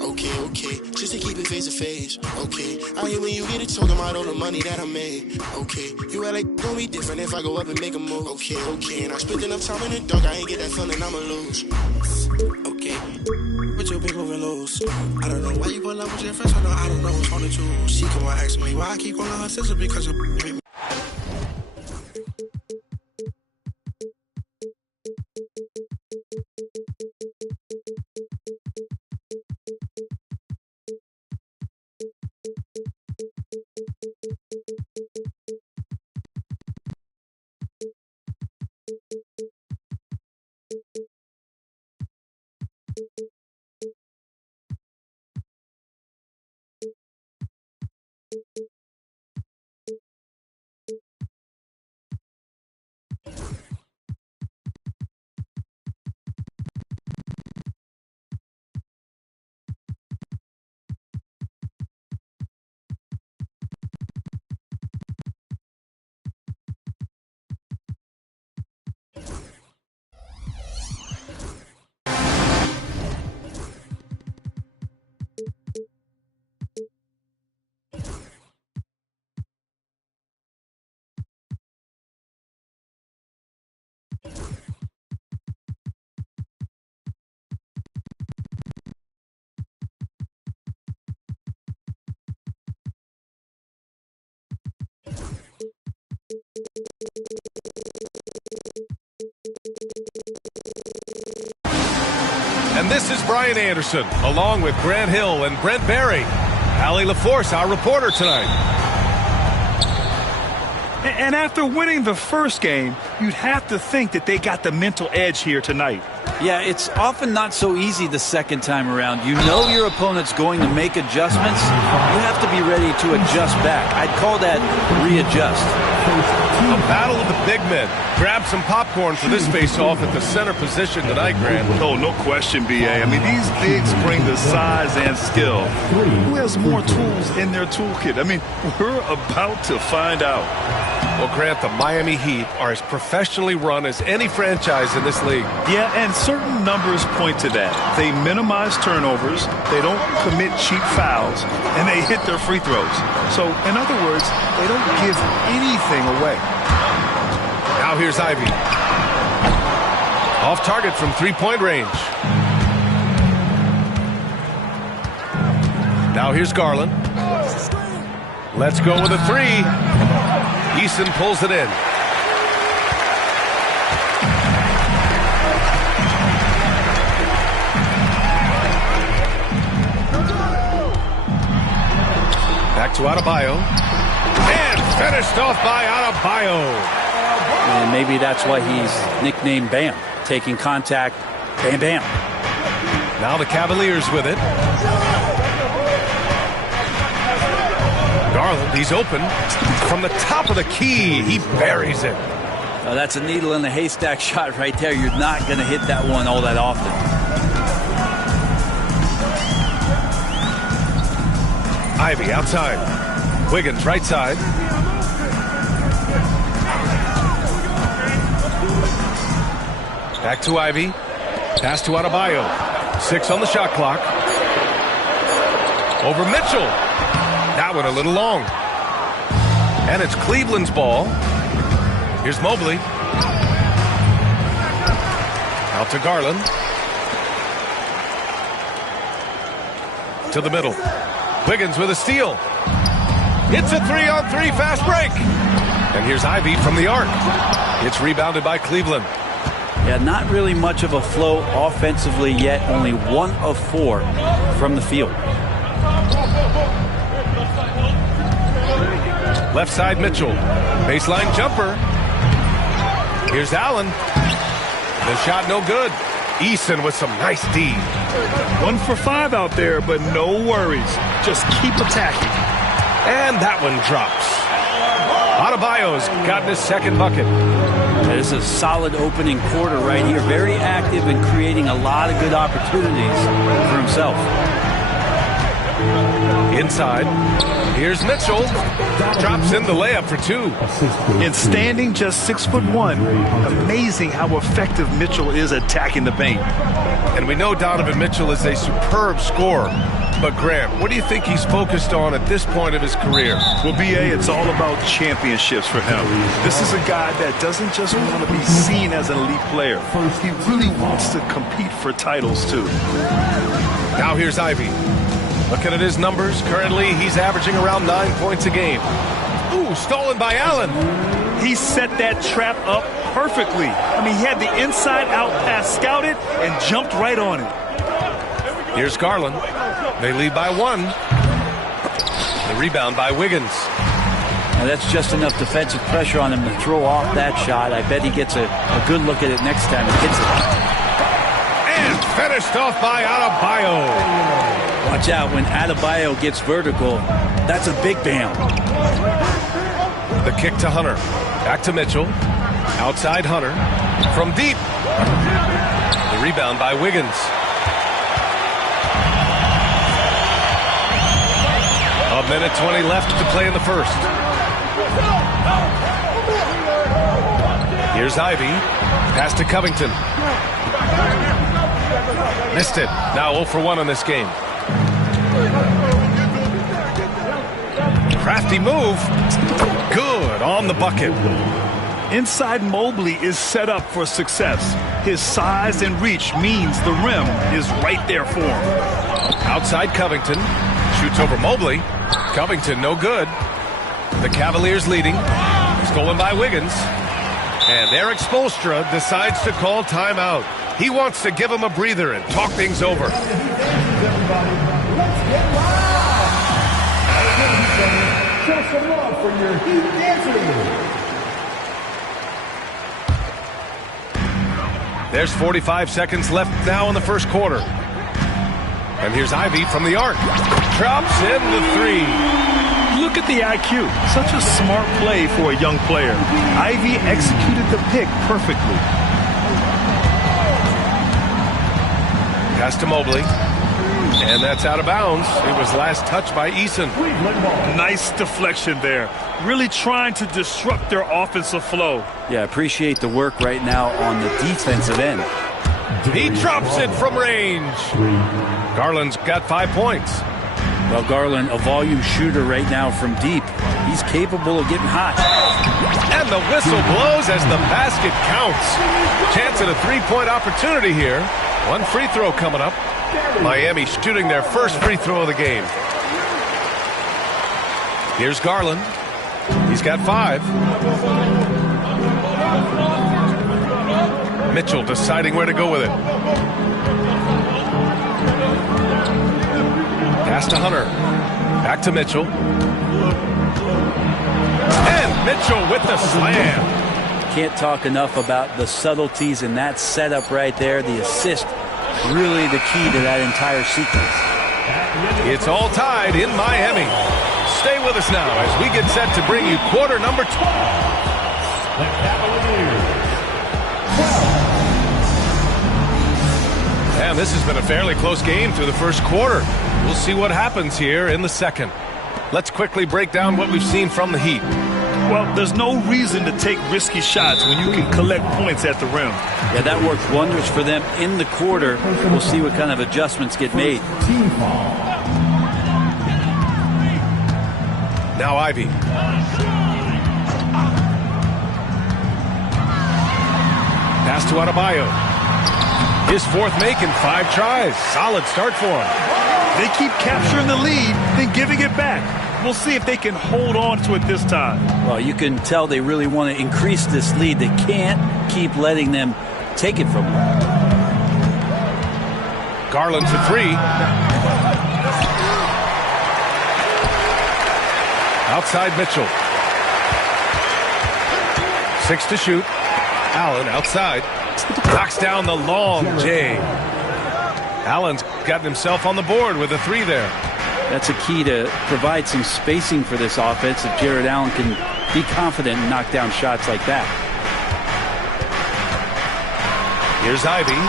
Okay, just to keep it face to face. Okay, I hear when you get it talking about all the money that I made. Okay, you act like gonna be different if I go up and make a move. Okay, and I spent enough time in the dark, I ain't get that feeling I'ma lose. Okay, but you big moving loose. I don't know why you pull up with your friends, I don't know who's on the choose. She come on asking me why I keep calling her sister because you. And this is Brian Anderson, along with Grant Hill and Brent Barry. Allie LaForce, our reporter tonight. And after winning the first game, you'd have to think that they got the mental edge here tonight. Yeah, it's often not so easy the second time around. You know your opponent's going to make adjustments. You have to be ready to adjust back. I'd call that readjust. A battle of the big men. Grab some popcorn for this face-off at the center position tonight, Grant. Oh, no question, B.A. I mean, these bigs bring the size and skill. Who has more tools in their toolkit? I mean, we're about to find out. Well, Grant, the Miami Heat are as professionally run as any franchise in this league. Yeah, and certain numbers point to that. They minimize turnovers, they don't commit cheap fouls, and they hit their free throws. So, in other words, they don't give anything away. Now here's Ivy. Off target from three-point range. Now here's Garland. Let's go with a three. Eason pulls it in. Back to Adebayo. And finished off by Adebayo. And maybe that's why he's nicknamed Bam. Taking contact, bam, bam. Now the Cavaliers with it. Garland, he's open. From the top of the key, he buries it. That's a needle in the haystack shot right there. You're not going to hit that one all that often. Ivy outside. Wiggins right side. Back to Ivy. Pass to Adebayo. 6 on the shot clock. Over Mitchell. That one a little long. And it's Cleveland's ball. Here's Mobley. Out to Garland. To the middle. Wiggins with a steal. It's a 3-on-3 fast break. And here's Ivy from the arc. It's rebounded by Cleveland. Yeah, not really much of a flow offensively yet. Only 1 of 4 from the field. Left side Mitchell. Baseline jumper. Here's Allen. The shot no good. Eason with some nice D. 1 for 5 out there, but no worries. Just keep attacking. And that one drops. Adebayo's gotten his second bucket. This is a solid opening quarter right here. Very active and creating a lot of good opportunities for himself. Inside. Here's Mitchell. Drops in the layup for 2. And standing just 6'1", amazing how effective Mitchell is attacking the paint. And we know Donovan Mitchell is a superb scorer. But Grant, what do you think he's focused on at this point of his career? Well, B.A., it's all about championships for him. This is a guy that doesn't just want to be seen as an elite player. He really wants to compete for titles, too. Now here's Ivey. Looking at his numbers, currently he's averaging around 9 points a game. Ooh, stolen by Allen. He set that trap up perfectly. I mean, he had the inside-out pass scouted and jumped right on it. Here's Garland. They lead by 1. The rebound by Wiggins. Now that's just enough defensive pressure on him to throw off that shot. I bet he gets a good look at it next time he hits it. And finished off by Adebayo. Watch out when Adebayo gets vertical. That's a big bam. The kick to Hunter. Back to Mitchell. Outside Hunter. From deep. The rebound by Wiggins. A minute 20 left to play in the first. Here's Ivey. Pass to Covington. Missed it. Now 0 for 1 in this game. Crafty move. Good on the bucket. Inside Mobley is set up for success. His size and reach means the rim is right there for him. Outside Covington. Shoots over Mobley. Covington no good. The Cavaliers leading. Stolen by Wiggins. And Eric Spoelstra decides to call timeout. He wants to give him a breather and talk things over. There's 45 seconds left now in the first quarter. And here's Ivey from the arc. Drops in the 3. Look at the IQ. Such a smart play for a young player. Ivey executed the pick perfectly. Pass to Mobley. And that's out of bounds. It was last touched by Eason. Nice deflection there. Really trying to disrupt their offensive flow. Yeah, appreciate the work right now on the defensive end. He drops it from range. Garland's got 5 points. Well, Garland, a volume shooter right now from deep. He's capable of getting hot. And the whistle blows as the basket counts. Chance at a 3-point opportunity here. 1 free throw coming up. Miami shooting their first free throw of the game. Here's Garland. He's got 5. Mitchell deciding where to go with it. Pass to Hunter. Back to Mitchell. And Mitchell with the slam. Can't talk enough about the subtleties in that setup right there. The assist, really the key to that entire sequence. It's all tied in Miami. Stay with us now as we get set to bring you quarter number 2. And this has been a fairly close game through the first quarter. We'll see what happens here in the second. Let's quickly break down what we've seen from the Heat. Well, there's no reason to take risky shots when you can collect points at the rim. Yeah, that worked wonders for them in the quarter. We'll see what kind of adjustments get made. Now Ivey. Pass to Adebayo. His 4th make in 5 tries. Solid start for him. They keep capturing the lead, then giving it back. We'll see if they can hold on to it this time. Well, you can tell they really want to increase this lead. They can't keep letting them take it from them. Garland for 3. Outside Mitchell. 6 to shoot. Allen outside. Knocks down the long J. Allen's gotten himself on the board with a 3 there. That's a key to provide some spacing for this offense if Jared Allen can be confident and knock down shots like that. Here's Ivey.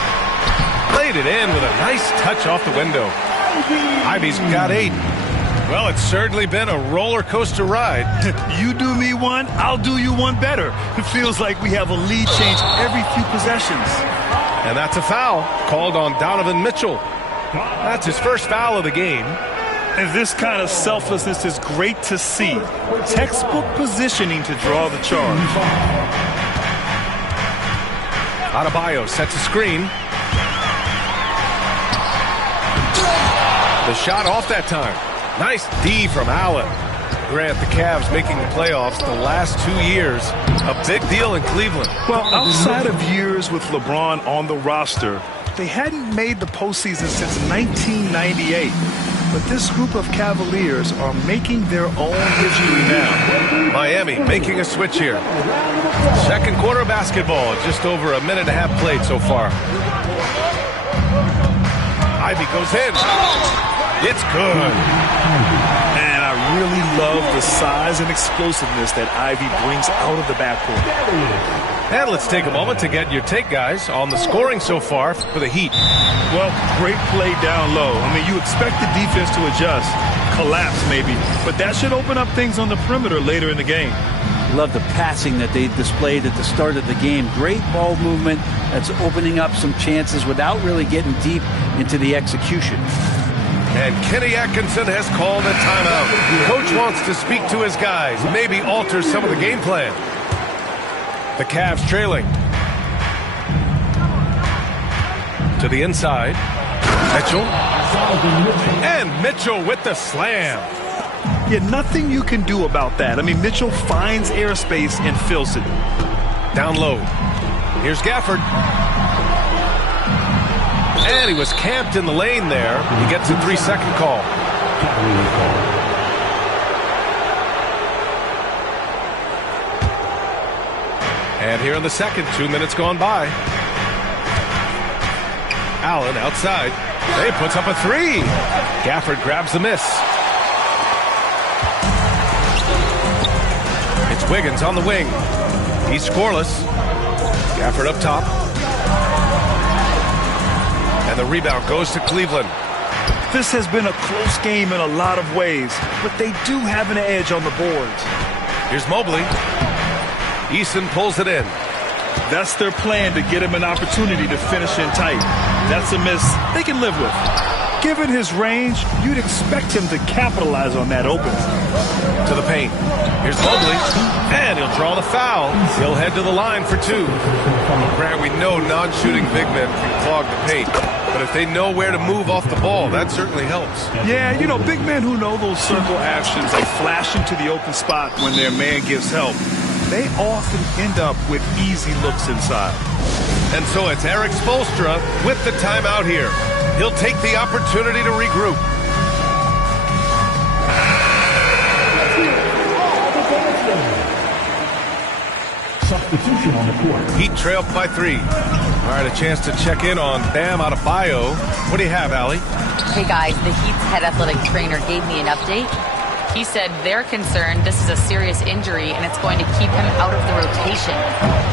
Laid it in with a nice touch off the window. Ivy's got 8. Well, it's certainly been a roller coaster ride. You do me one, I'll do you one better. It feels like we have a lead change every few possessions. And that's a foul called on Donovan Mitchell. That's his first foul of the game. And this kind of selflessness is great to see. Textbook positioning to draw the charge. Adebayo sets a screen. The shot off that time. Nice D from Allen. Grant, the Cavs making the playoffs the last 2 years. A big deal in Cleveland. Well, outside of years with LeBron on the roster, they hadn't made the postseason since 1998. But this group of Cavaliers are making their own history now. Miami making a switch here. Second quarter basketball, just over a minute and a half played so far. Ivy goes in. It's good. And I really love the size and explosiveness that Ivy brings out of the backcourt. And let's take a moment to get your take, guys, on the scoring so far for the Heat. Well, great play down low. I mean, you expect the defense to adjust, collapse maybe, but that should open up things on the perimeter later in the game. Love the passing that they displayed at the start of the game. Great ball movement that's opening up some chances without really getting deep into the execution. And Kenny Atkinson has called a timeout. Coach wants to speak to his guys, maybe alter some of the game plan. The Cavs trailing. To the inside. Mitchell. And Mitchell with the slam. Yeah, nothing you can do about that. I mean, Mitchell finds airspace and fills it. Down low. Here's Gafford. And he was camped in the lane there. He gets a 3-second call. And here in the second, 2 minutes gone by. Allen outside. He puts up a 3. Gafford grabs the miss. It's Wiggins on the wing. He's scoreless. Gafford up top. And the rebound goes to Cleveland. This has been a close game in a lot of ways, but they do have an edge on the boards. Here's Mobley. Eason pulls it in. That's their plan, to get him an opportunity to finish in tight. That's a miss they can live with. Given his range, you'd expect him to capitalize on that opening. To the paint. Here's Mobley. And he'll draw the foul. He'll head to the line for 2. Grant, we know non-shooting big men can clog the paint. But if they know where to move off the ball, that certainly helps. Yeah, you know, big men who know those circle actions, they flash into the open spot when their man gives help. They often end up with easy looks inside. And so it's Eric Spoelstra with the timeout here. He'll take the opportunity to regroup. Substitution on the court. Heat trailed by 3. All right, a chance to check in on Bam Adebayo. What do you have, Allie? Hey, guys, the Heat's head athletic trainer gave me an update. He said they're concerned this is a serious injury and it's going to keep him out of the rotation.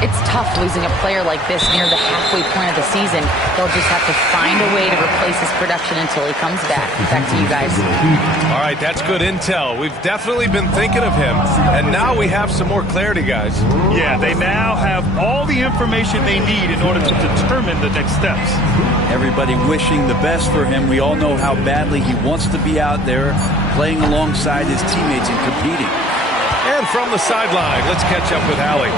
It's tough losing a player like this near the halfway point of the season. They'll just have to find a way to replace his production until he comes back. Back to you guys. All right, that's good intel. We've definitely been thinking of him. And now we have some more clarity, guys. Yeah, they now have all the information they need in order to determine the next steps. Everybody wishing the best for him. We all know how badly he wants to be out there playing alongside his teammates and competing. And from the sideline, let's catch up with Allie.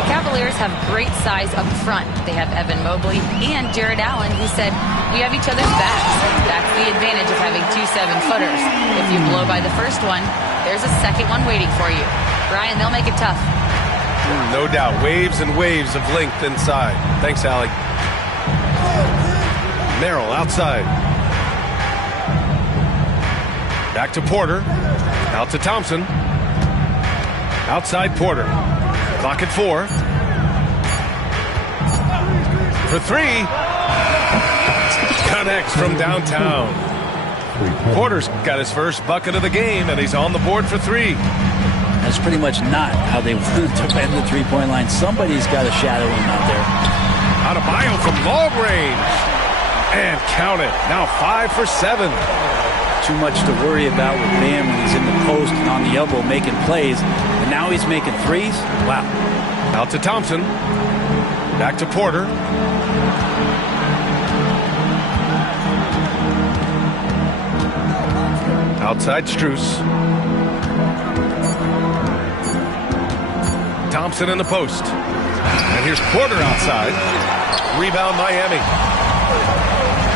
The Cavaliers have great size up front. They have Evan Mobley and Jared Allen, who said, we have each other's backs. That's the advantage of having 2 7-footers. If you blow by the first one, there's a second one waiting for you. Brian, they'll make it tough. No doubt. Waves and waves of length inside. Thanks, Allie. Merrill outside. Back to Porter. Out to Thompson. Outside Porter. Clock at 4. For 3. Connects from downtown. Porter's got his first bucket of the game, and he's on the board for 3. That's pretty much not how they wanted to defend the three-point line. Somebody's got to shadow him out there. Adebayo from long range. And count it. Now 5 for 7. Too much to worry about with Bam when he's in the post and on the elbow making plays. And now he's making threes? Wow. Out to Thompson. Back to Porter. Outside Strus. Thompson in the post. And here's Porter outside. Rebound Miami.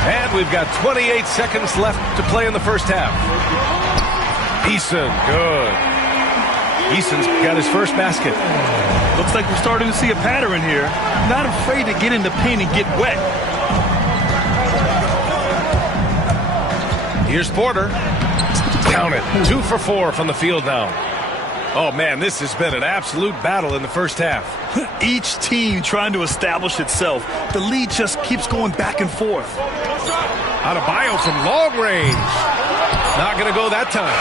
And we've got 28 seconds left to play in the first half. Eason, good. Eason's got his first basket. Looks like we're starting to see a pattern here. Not afraid to get in the paint and get wet. Here's Porter. Count it. 2 for 4 from the field now. Oh, man, this has been an absolute battle in the first half. Each team trying to establish itself. The lead just keeps going back and forth. Adebayo from long range. Not going to go that time.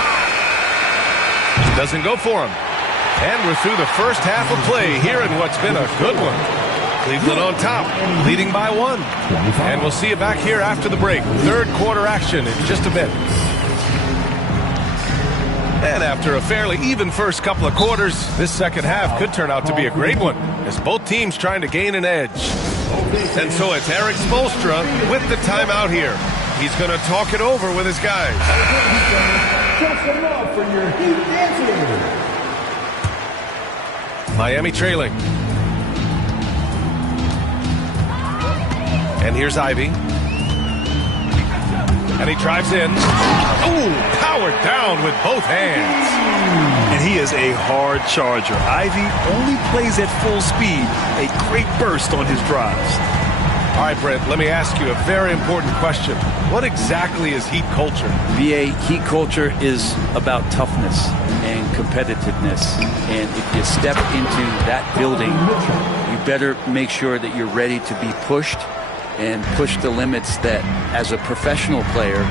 Doesn't go for him. And we're through the first half of play here in what's been a good one. Cleveland on top, leading by 1. And we'll see you back here after the break. Third quarter action in just a bit. And after a fairly even first couple of quarters, this second half could turn out to be a great one, as both teams trying to gain an edge. And so it's Erik Spoelstra with the timeout here. He's going to talk it over with his guys. Miami trailing. And here's Ivy. And he drives in. Ooh, powered down with both hands. And he is a hard charger. Ivy only plays at full speed. A great burst on his drives. All right, Brent, let me ask you a very important question. What exactly is Heat culture? VA, Heat culture is about toughness and competitiveness. And if you step into that building, you better make sure that you're ready to be pushed and push the limits that, as a professional player,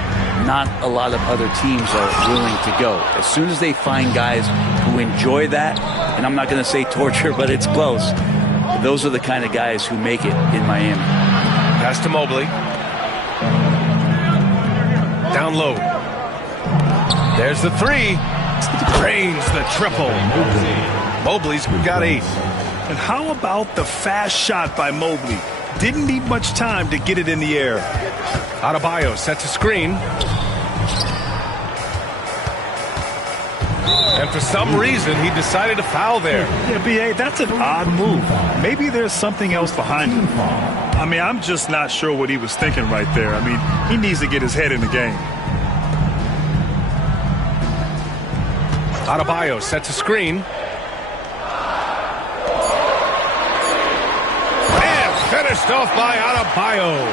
not a lot of other teams are willing to go. As soon as they find guys who enjoy that, and I'm not going to say torture, but it's close, those are the kind of guys who make it in Miami. Pass to Mobley. Down low. There's the 3. Drains the triple. Mobley's got 8. And how about the fast shot by Mobley? Didn't need much time to get it in the air. Adebayo sets a screen. And for some reason, he decided to foul there. Yeah, B.A., that's an odd move. Maybe there's something else behind it. I mean, I'm just not sure what he was thinking right there. I mean, he needs to get his head in the game. Adebayo sets a screen. Finished off by Adebayo.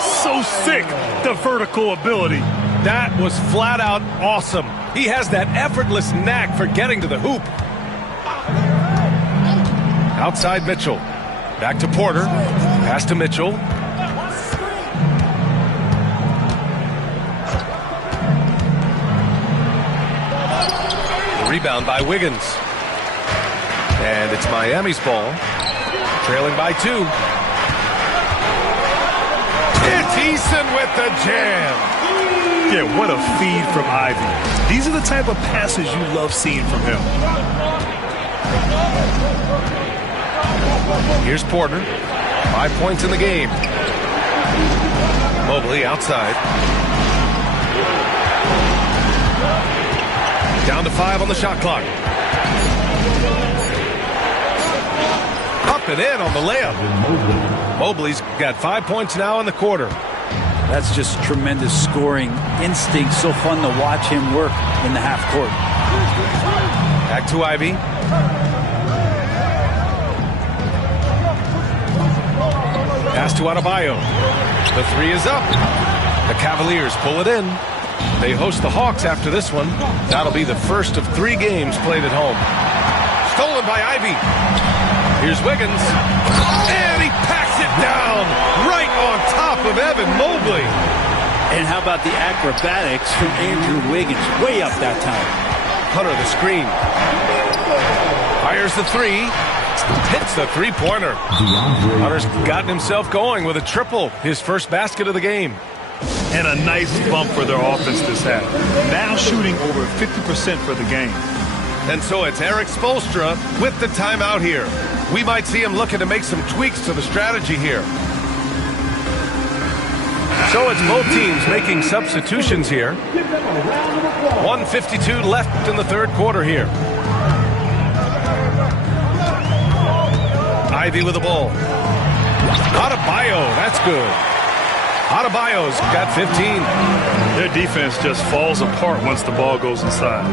So sick, the vertical ability. That was flat out awesome. He has that effortless knack for getting to the hoop. Outside Mitchell. Back to Porter. Pass to Mitchell. The rebound by Wiggins. And it's Miami's ball. Trailing by 2. It's Eason with the jam. Yeah, what a feed from Ivy. These are the type of passes you love seeing from him. Here's Porter. 5 points in the game. Mobley outside. Down to 5 on the shot clock. Up and in on the layup. Mobley's got 5 points now in the quarter. That's just tremendous scoring instinct. So fun to watch him work in the half court. Back to Ivy. Pass to Adebayo. The 3 is up. The Cavaliers pull it in. They host the Hawks after this one. That'll be the first of 3 games played at home. Stolen by Ivy. Here's Wiggins. And he packs it down right on top of Evan Mobley. And how about the acrobatics from Andrew Wiggins? Way up that time. Hunter the screen. Fires the 3. Hits the three-pointer. Hunter's gotten himself going with a triple, his first basket of the game. And a nice bump for their offense this half. Now shooting over 50% for the game. And so it's Erik Spoelstra with the timeout here. We might see him looking to make some tweaks to the strategy here. So it's both teams making substitutions here. 1:52 left in the third quarter here. Ivey with the ball. Adebayo, that's good. Adebayo's got 15. Their defense just falls apart once the ball goes inside.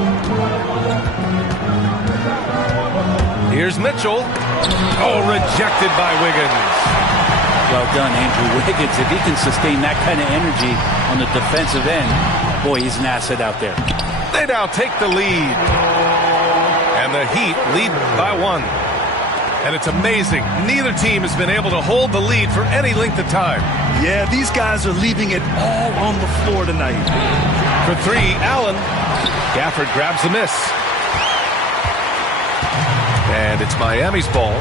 Here's Mitchell. Oh, rejected by Wiggins. Well done, Andrew Wiggins. If he can sustain that kind of energy on the defensive end, boy, he's an asset out there. They now take the lead. And the Heat lead by 1. And it's amazing. Neither team has been able to hold the lead for any length of time. Yeah, these guys are leaving it all on the floor tonight. For 3, Allen. Gafford grabs the miss. And it's Miami's ball.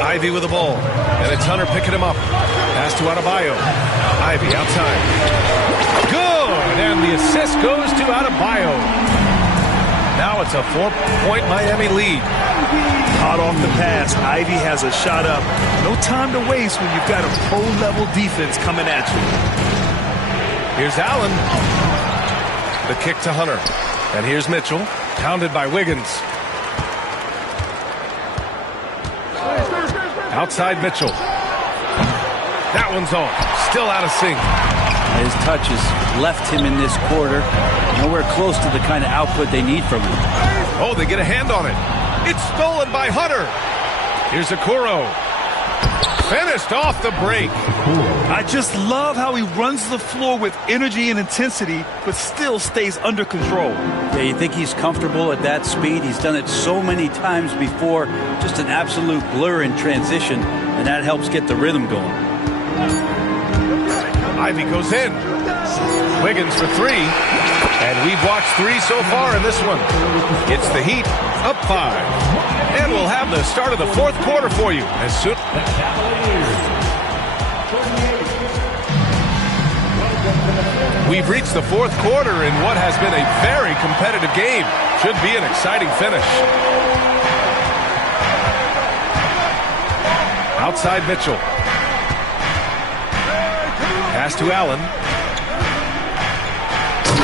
Ivey with the ball. And it's Hunter picking him up. Pass to Adebayo. Ivey outside. Good! And the assist goes to Adebayo. Now it's a 4-point Miami lead. Hot off the pass, Ivey has a shot up. No time to waste when you've got a pro-level defense coming at you. Here's Allen. The kick to Hunter. And here's Mitchell. Pounded by Wiggins. Outside Mitchell. That one's off. Still out of sync. His touch has left him in this quarter. Nowhere close to the kind of output they need from him. Oh, they get a hand on it. It's stolen by Hunter. Here's Okoro. Finished off the break. I just love how he runs the floor with energy and intensity, but still stays under control. Yeah, you think he's comfortable at that speed? He's done it so many times before. Just an absolute blur in transition, and that helps get the rhythm going. Ivey goes in. Wiggins for 3. And we've watched 3 so far in this one. It's the Heat up 5. And we'll have the start of the fourth quarter for you as soon. We've reached the fourth quarter in what has been a very competitive game. Should be an exciting finish. Outside Mitchell. Pass to Allen.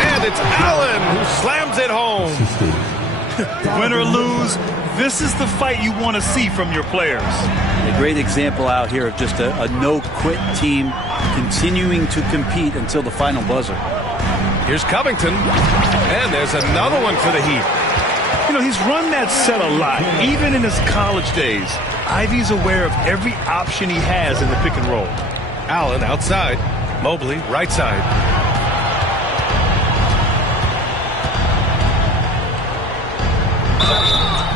And it's Allen who slams it home. Win or lose, this is the fight you want to see from your players. A great example out here of just a no-quit team continuing to compete until the final buzzer. Here's Covington. And there's another one for the Heat. You know, he's run that set a lot, even in his college days. Ivey's aware of every option he has in the pick and roll. Allen outside. Mobley right side.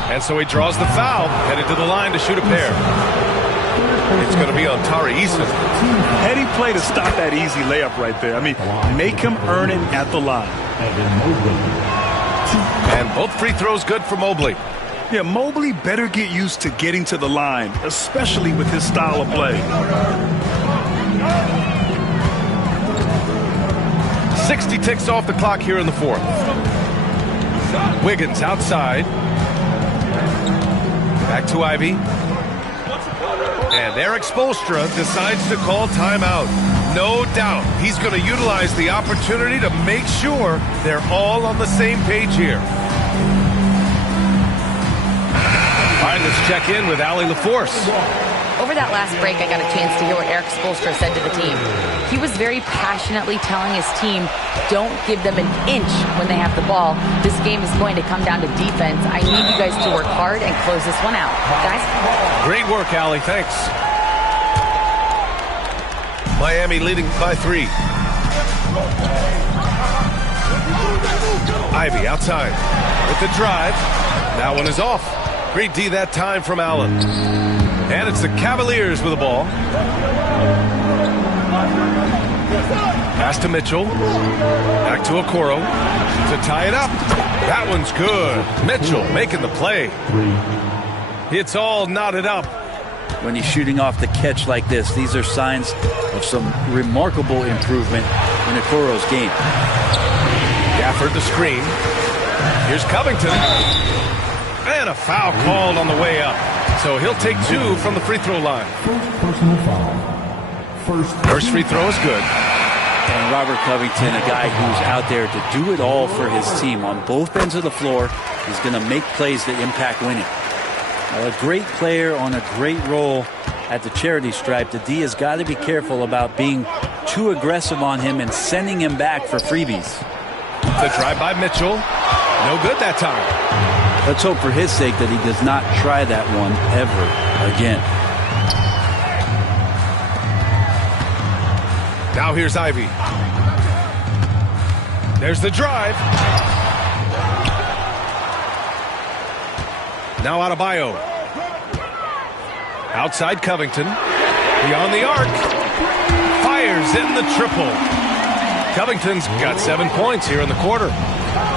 And so he draws the foul, headed to the line to shoot a pair. It's going to be on Tari Eason. Heady play to stop that easy layup right there. I mean, make him earn it at the line. And both free throws good for Mobley. Yeah, Mobley better get used to getting to the line, especially with his style of play. 60 ticks off the clock here in the fourth. Wiggins outside. Back to Ivey. And Erik Spoelstra decides to call timeout. No doubt he's going to utilize the opportunity to make sure they're all on the same page here. All right, let's check in with Allie LaForce. Over that last break, I got a chance to hear what Erik Spoelstra said to the team. He was very passionately telling his team, don't give them an inch when they have the ball. This game is going to come down to defense. I need you guys to work hard and close this one out. Guys? Great work, Allie. Thanks. Miami leading by 3. Ivey outside with the drive. That one is off. Great D that time from Allen. And it's the Cavaliers with the ball. Pass to Mitchell. Back to Okoro to tie it up. That one's good. Mitchell making the play. It's all knotted up. When he's shooting off the catch like this, these are signs of some remarkable improvement in Okoro's game. Gafford the screen. Here's Covington. And a foul called on the way up. So he'll take 2 from the free throw line. First personal foul. First free throw is good. And Robert Covington, a guy who's out there to do it all for his team on both ends of the floor. He's going to make plays that impact winning. A great player on a great role at the charity stripe. The D has got to be careful about being too aggressive on him and sending him back for freebies. The drive by Mitchell. No good that time. Let's hope for his sake that he does not try that one ever again. Now here's Ivey. There's the drive. Now Adebayo. Outside Covington. Beyond the arc. Fires in the triple. Covington's got 7 points here in the quarter.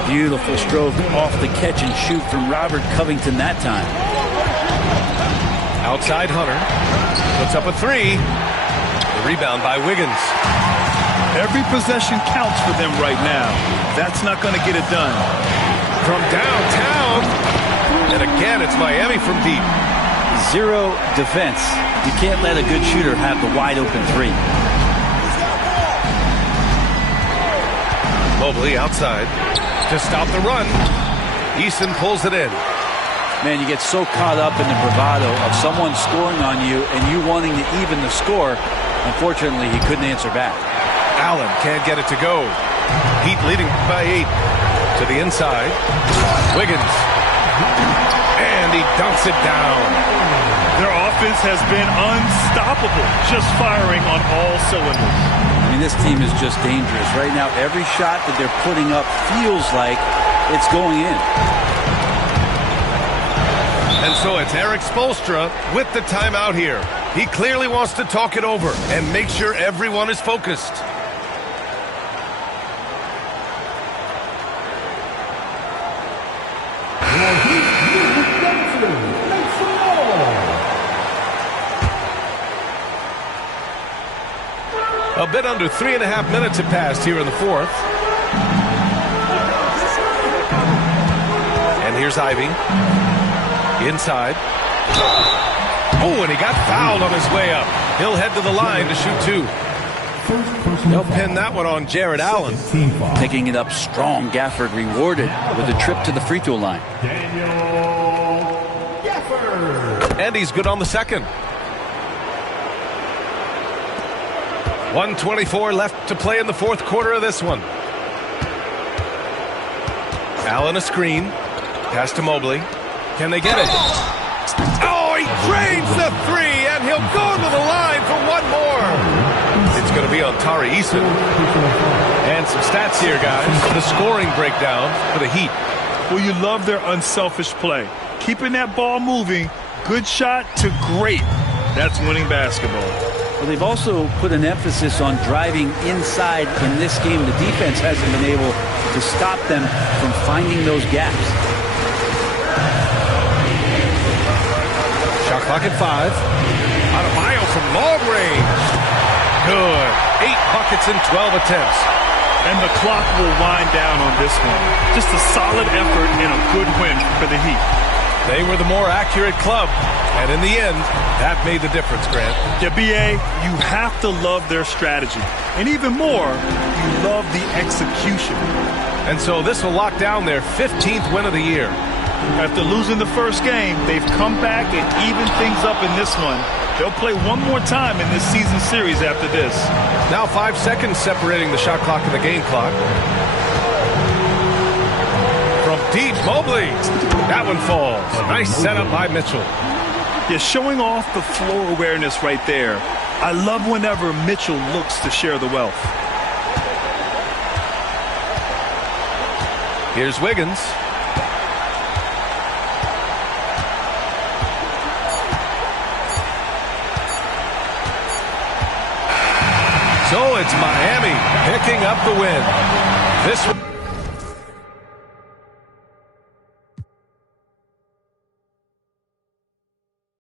Beautiful stroke off the catch and shoot from Robert Covington that time. Outside Hunter. Puts up a 3. The rebound by Wiggins. Every possession counts for them right now. That's not going to get it done. From downtown. And again, it's Miami from deep. Zero defense. You can't let a good shooter have the wide open 3. Mobley outside to stop the run. Eason pulls it in. Man, you get so caught up in the bravado of someone scoring on you and you wanting to even the score. Unfortunately, he couldn't answer back. Allen can't get it to go. Heat leading by 8 to the inside. Wiggins. And he dunks it down. Their offense has been unstoppable, just firing on all cylinders. I mean, this team is just dangerous. Right now, every shot that they're putting up feels like it's going in. And so it's Eric Spoelstra with the timeout here. He clearly wants to talk it over and make sure everyone is focused. A bit under 3.5 minutes have passed here in the fourth. And here's Ivey. Inside. Oh, and he got fouled on his way up. He'll head to the line to shoot 2. They'll pin that one on Jared Allen. Picking it up strong. Gafford rewarded with a trip to the free throw line. And he's good on the second. 1:24 left to play in the fourth quarter of this one. Allen a screen. Pass to Mobley. Can they get it? Oh, he drains the 3, and he'll go to the line for one more. It's going to be on Tari Eason. And some stats here, guys. The scoring breakdown for the Heat. Well, you love their unselfish play. Keeping that ball moving, good shot to great. That's winning basketball. Well, they've also put an emphasis on driving inside in this game. The defense hasn't been able to stop them from finding those gaps. Shot clock at 5. Adebayo from long range. Good. 8 buckets in 12 attempts. And the clock will wind down on this one. Just a solid effort and a good win for the Heat. They were the more accurate club, and in the end, that made the difference, Grant. Yeah, B.A., you have to love their strategy. And even more, you love the execution. And so this will lock down their 15th win of the year. After losing the first game, they've come back and evened things up in this one. They'll play one more time in this season series after this. Now 5 seconds separating the shot clock and the game clock. From deep, Mobley. That one falls. Nice setup by Mitchell. Yeah, showing off the floor awareness right there. I love whenever Mitchell looks to share the wealth. Here's Wiggins. So it's Miami picking up the win. This